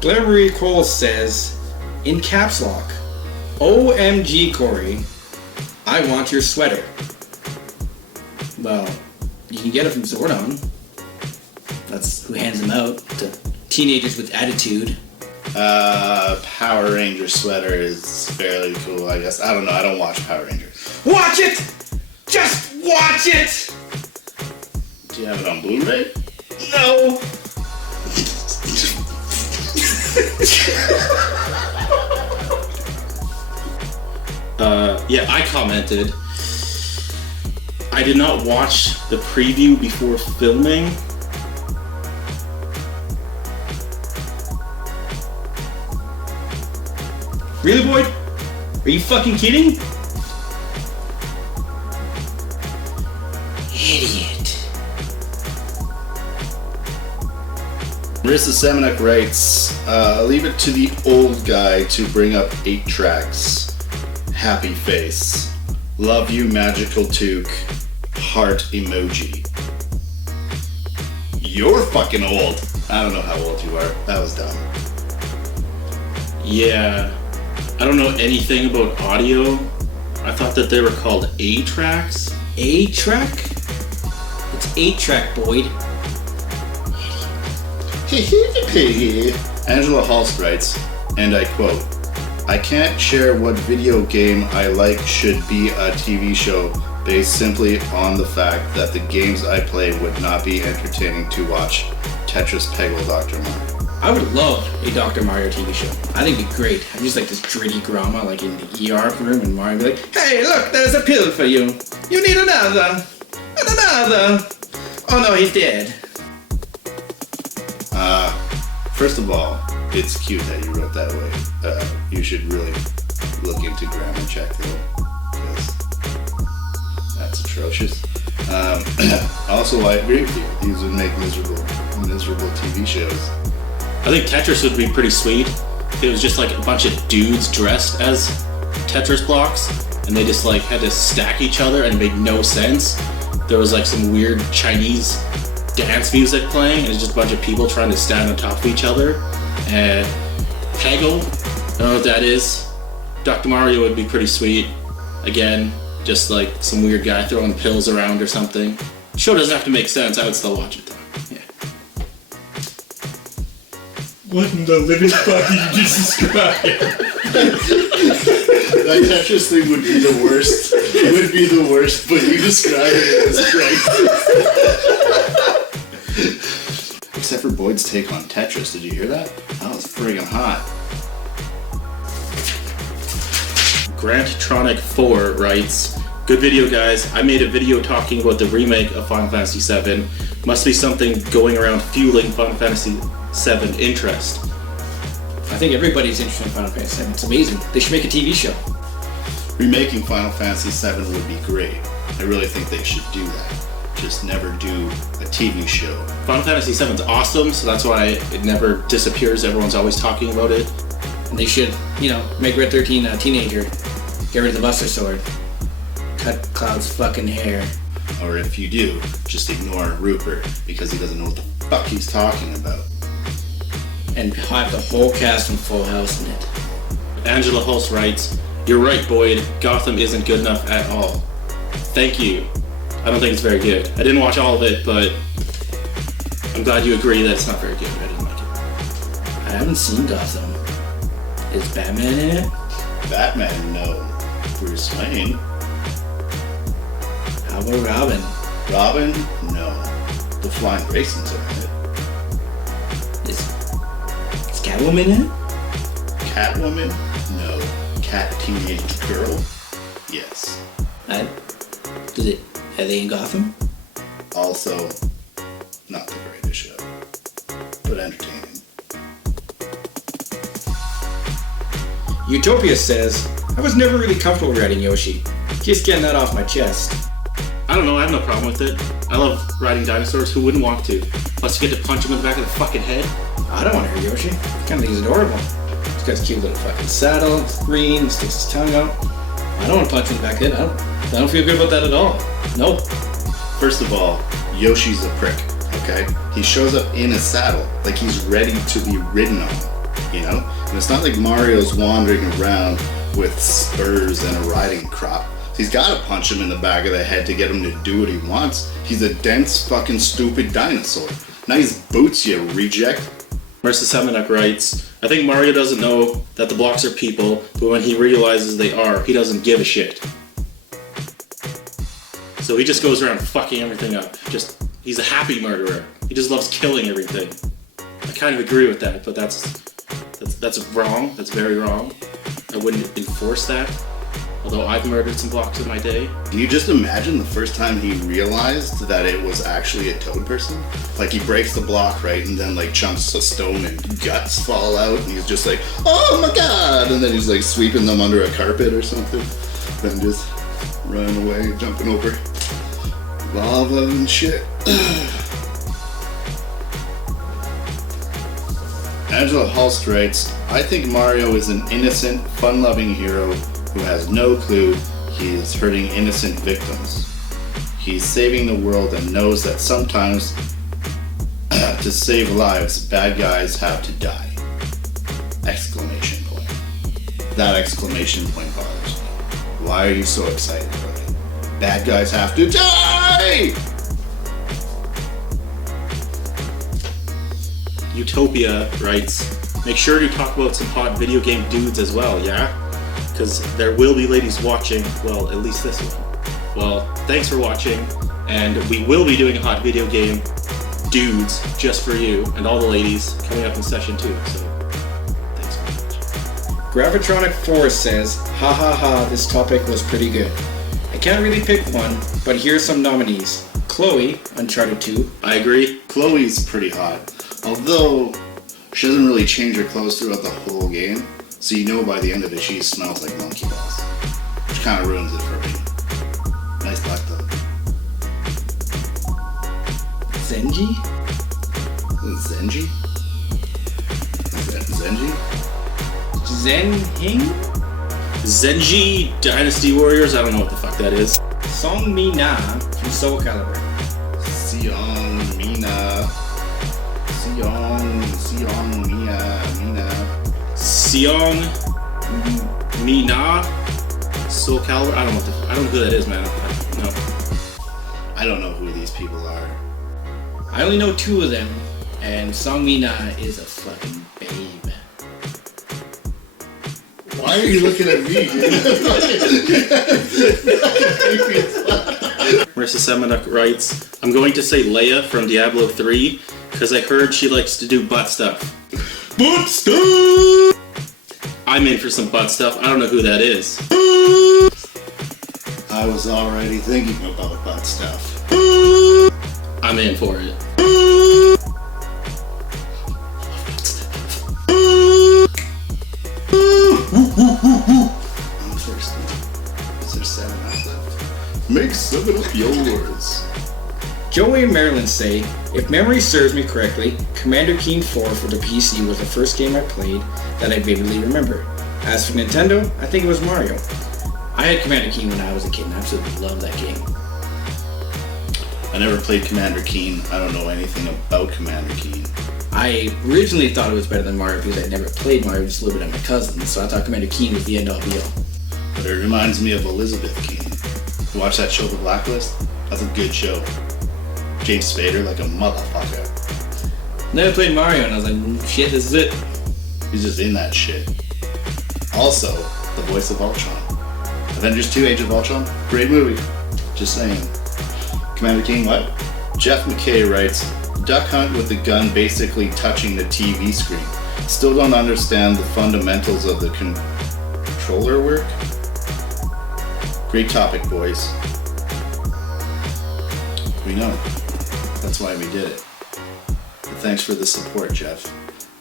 Blair Marie Cole says, in caps lock, OMG Corey, I want your sweater. Well, you can get it from Zordon. That's who hands them out to teenagers with attitude. Power Ranger sweater is fairly cool, I guess. I don't know, I don't watch Power Rangers. Watch it! Just watch it! Do you have it on Blu-ray? No! Yeah, I commented. I did not watch the preview before filming. Really, Boyd? Are you fucking kidding? Idiot. Marissa Semenek writes, leave it to the old guy to bring up 8 tracks. Happy face. Love you, magical toque. Heart emoji. You're fucking old. I don't know how old you are. That was dumb. Yeah, I don't know anything about audio. I thought that they were called A-tracks. A-track? It's 8-track, Boyd. Angela Halst writes, and I quote, I can't share what video game I like should be a TV show based simply on the fact that the games I play would not be entertaining to watch. Tetris Peggle Dr. Mario. I would love a Dr. Mario TV show. I think it'd be great. I just like this gritty grandma like in the ER room and Mario would be like, hey, look, there's a pill for you. You need another. And another. Oh no, he's dead. First of all, it's cute that you wrote that way. You should really look into grammar check though, because that's atrocious. Also, I agree with you. These would make miserable TV shows. I think Tetris would be pretty sweet. It was just like a bunch of dudes dressed as Tetris blocks, and they just like had to stack each other, and it made no sense. There was like some weird Chinese dance music playing, and it's just a bunch of people trying to stand on top of each other. And Peggle, I don't know what that is. Dr. Mario would be pretty sweet. Again, just like some weird guy throwing pills around or something. The show doesn't have to make sense. I would still watch it though. Yeah. What in the living fuck did you just describe? That Tetris thing would be the worst. It would be the worst, but you described it as great. Except for Boyd's take on Tetris. Did you hear that? That was friggin' hot. Grant-Tronic 4 writes, good video guys, I made a video talking about the remake of Final Fantasy VII. Must be something going around fueling Final Fantasy VII interest. I think everybody's interested in Final Fantasy VII. It's amazing. They should make a TV show. Remaking Final Fantasy VII would be great. I really think they should do that. Just never do a TV show. Final Fantasy VII's awesome, so that's why it never disappears. Everyone's always talking about it. And they should, make Red 13 a teenager. Get rid of the Buster Sword. Cut Cloud's fucking hair. Or if you do, just ignore Rupert because he doesn't know what the fuck he's talking about. And have the whole cast from Full House in it. Angela Hulse writes, you're right, Boyd. Gotham isn't good enough at all. Thank you. I don't think it's very good. I didn't watch all of it, but I'm glad you agree that it's not very good. I didn't like it. I haven't seen Gotham. Is Batman in it? Batman, no. Bruce Wayne. How about Robin? Robin, no. The Flying Graysons are in it. Is Catwoman in it? Catwoman, no. Cat Teenage Girl, yes. Are they in Gotham? Also, not the greatest show, but entertaining. Utopia says, I was never really comfortable riding Yoshi. Just getting that off my chest. I don't know, I have no problem with it. I love riding dinosaurs, who wouldn't want to? Plus you get to punch him in the back of the fucking head. I don't want to hurt Yoshi. I kind of think he's adorable. He's got his cute little fucking saddle, it's green, sticks his tongue out. I don't want to punch him in the back of the head. I don't feel good about that at all. Nope. First of all, Yoshi's a prick, okay? He shows up in a saddle like he's ready to be ridden on. you know? And it's not like Mario's wandering around with spurs and a riding crop. He's gotta punch him in the back of the head to get him to do what he wants. He's a dense, fucking stupid dinosaur. Nice boots, you reject. Marissa Semenuk writes, I think Mario doesn't know that the blocks are people, but when he realizes they are, he doesn't give a shit. So he just goes around fucking everything up. He's a happy murderer. He just loves killing everything. I kind of agree with that, but that's wrong. That's very wrong. I wouldn't enforce that. Although I've murdered some blocks in my day. Can you just imagine the first time he realized that it was actually a toad person? Like he breaks the block, right, and then like chunks of stone and guts fall out, and he's just like, oh my god! And then he's like sweeping them under a carpet or something. Then just running away, jumping over lava and shit. Angela Hulst writes, I think Mario is an innocent, fun-loving hero who has no clue he is hurting innocent victims. He's saving the world and knows that sometimes to save lives, bad guys have to die. Exclamation point. That exclamation point bothers me. Why are you so excited about it? Bad guys have to die! Utopia writes, make sure to talk about some hot video game dudes as well, yeah? Because there will be ladies watching, well, at least this one. Well, thanks for watching, and we will be doing a hot video game dudes just for you and all the ladies coming up in session 2, so thanks very much. Gravitronic Force says, ha ha ha, this topic was pretty good. I can't really pick one, but here's some nominees. Chloe, Uncharted 2. I agree. Chloe's pretty hot. Although, she doesn't really change her clothes throughout the whole game, so you know by the end of it she smells like monkey balls. Which kind of ruins it for me. Nice black though. Zenji? Zenji? Zenji? Zenhing? Zenji Dynasty Warriors? I don't know what the fuck that is. Song Mi Na from Soul Calibur. Sion Mina. Seong Mina Soul Calibur? I don't know who that is, man. No. I don't know who these people are. I only know 2 of them, and Song Mi Na is a fucking babe. Why are you looking at me, Marissa Semenuk writes, I'm going to say Leia from Diablo 3 because I heard she likes to do butt stuff. Butt stuff! I'm in for some butt stuff. I don't know who that is. I was already thinking about butt stuff. I'm in for it. I'm thirsty. Is there 7 up left? Make 7 up yours. Joey and Marilyn say, if memory serves me correctly, Commander Keen 4 for the PC was the first game I played that I vividly remember. As for Nintendo, I think it was Mario. I had Commander Keen when I was a kid and I absolutely loved that game. I never played Commander Keen. I don't know anything about Commander Keen. I originally thought it was better than Mario because I'd never played Mario, just a little bit at my cousin's, so I thought Commander Keen was the end-all be-all. But it reminds me of Elizabeth Keen. You watch that show, The Blacklist? That's a good show. James Spader like a motherfucker. Then I played Mario and I was like, shit, this is it. He's just in that shit. Also, the voice of Ultron. Avengers 2 Age of Ultron, great movie. Just saying. Commander King, what? Jeff McKay writes, Duck Hunt with the gun basically touching the TV screen. Still don't understand the fundamentals of the controller work. Great topic, boys. We know. That's why we did it. But thanks for the support, Jeff.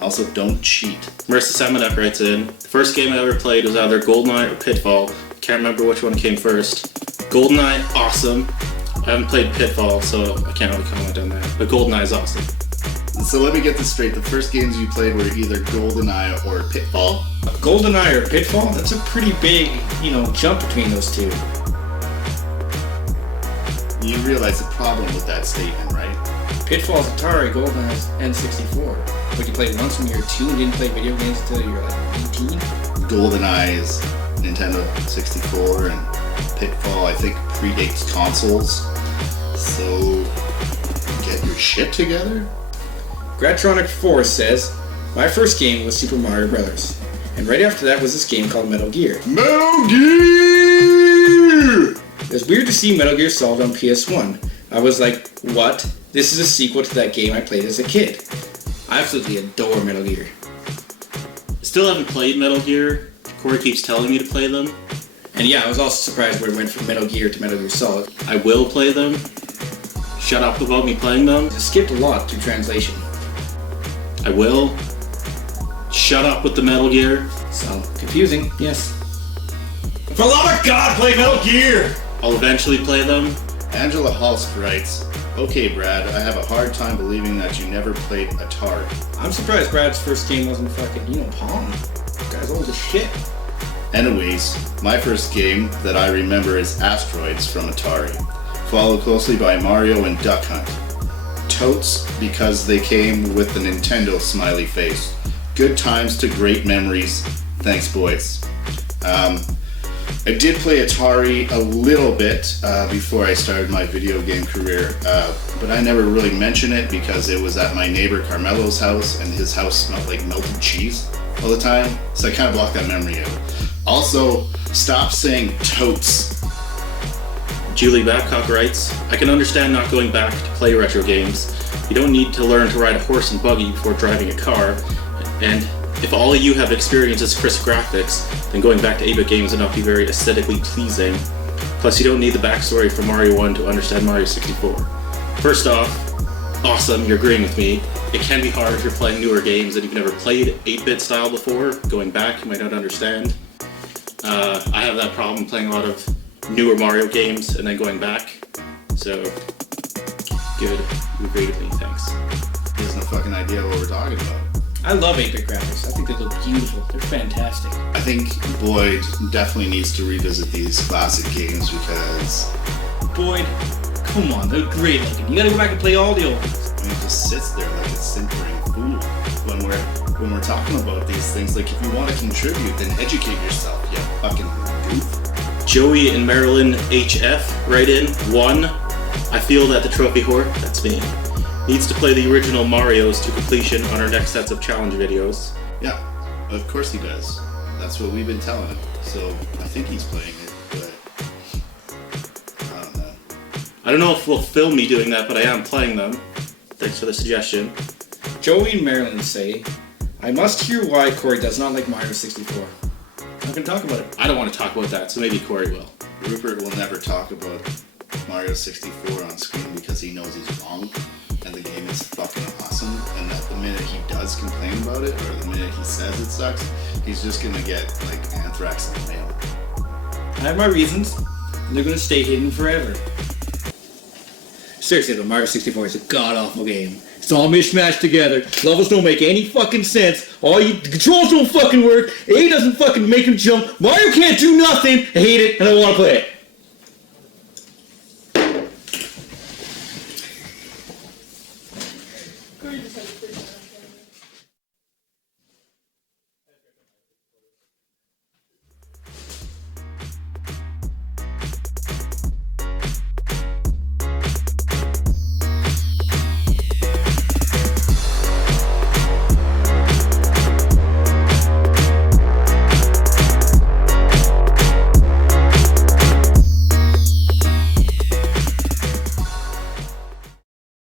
Also, don't cheat. Marissa Semenuk writes in, the first game I ever played was either GoldenEye or Pitfall. Can't remember which one came first. GoldenEye, awesome. I haven't played Pitfall, so I can't really comment on that. But GoldenEye is awesome. So let me get this straight. The first games you played were either GoldenEye or Pitfall? GoldenEye or Pitfall? That's a pretty big, jump between those two. You realize the problem with that statement, right? Pitfall's Atari, GoldenEye's N64. But you played once when you were 2 and didn't play video games until you were like 18? GoldenEye's Nintendo 64 and Pitfall, I think, predates consoles. So, get your shit together? Gratronic 4 says, my first game was Super Mario Brothers. And right after that was this game called Metal Gear. Metal Gear! It was weird to see Metal Gear Solid on PS1. I was like, what? This is a sequel to that game I played as a kid. I absolutely adore Metal Gear. Still haven't played Metal Gear. Corey keeps telling me to play them. And yeah, I was also surprised where it went from Metal Gear to Metal Gear Solid. I will play them. Shut up about me playing them. It skipped a lot through translation. I will. Shut up with the Metal Gear. So, confusing, yes. For the love of God, play Metal Gear! I'll eventually play them. Angela Hulsk writes, okay, Brad, I have a hard time believing that you never played Atari. I'm surprised Brad's first game wasn't fucking, Pong. That guy's old as shit. Anyways, my first game that I remember is Asteroids from Atari, followed closely by Mario and Duck Hunt. Totes because they came with the Nintendo smiley face. Good times to great memories. Thanks, boys. I did play Atari a little bit before I started my video game career, but I never really mentioned it because it was at my neighbor Carmelo's house, and his house smelled like melted cheese all the time, so I kind of blocked that memory out. Also, stop saying totes. Julie Babcock writes, I can understand not going back to play retro games. You don't need to learn to ride a horse and buggy before driving a car, and if all you have experienced is crisp graphics, then going back to 8-bit games will not be very aesthetically pleasing. Plus, you don't need the backstory from Mario 1 to understand Mario 64. First off, awesome, you're agreeing with me. It can be hard if you're playing newer games and you've never played 8-bit style before. Going back, you might not understand. I have that problem playing a lot of newer Mario games and then going back. So, good. You agree with me, thanks. He has no fucking idea what we're talking about. I love 8-bit graphics. I think they look beautiful. They're fantastic. I think Boyd definitely needs to revisit these classic games because Boyd, come on, they're great looking. You gotta go back and play all the old ones. I mean, it just sits there like a simpering fool when we're talking about these things. Like, if you want to contribute, then educate yourself, you fucking goof. Joey and Marilyn HF write in, 1. I feel that the trophy whore, that's me, needs to play the original Marios to completion on our next sets of challenge videos. Yeah, of course he does. That's what we've been telling him. So I think he's playing it, but I don't know. I don't know if we'll film me doing that, but I am playing them. Thanks for the suggestion. Joey and Marilyn say, I must hear why Corey does not like Mario 64. I'm gonna talk about it. I don't want to talk about that, so maybe Corey will. Rupert will never talk about Mario 64 on screen because he knows he's wrong. And the game is fucking awesome, and that the minute he does complain about it, or the minute he says it sucks, he's just gonna get, like, anthrax in the mail. I have my reasons, and they're gonna stay hidden forever. Seriously though, Mario 64 is a god-awful game. It's all mishmashed together, levels don't make any fucking sense, the controls don't fucking work, A doesn't fucking make him jump, Mario can't do nothing, I hate it, and I wanna play it.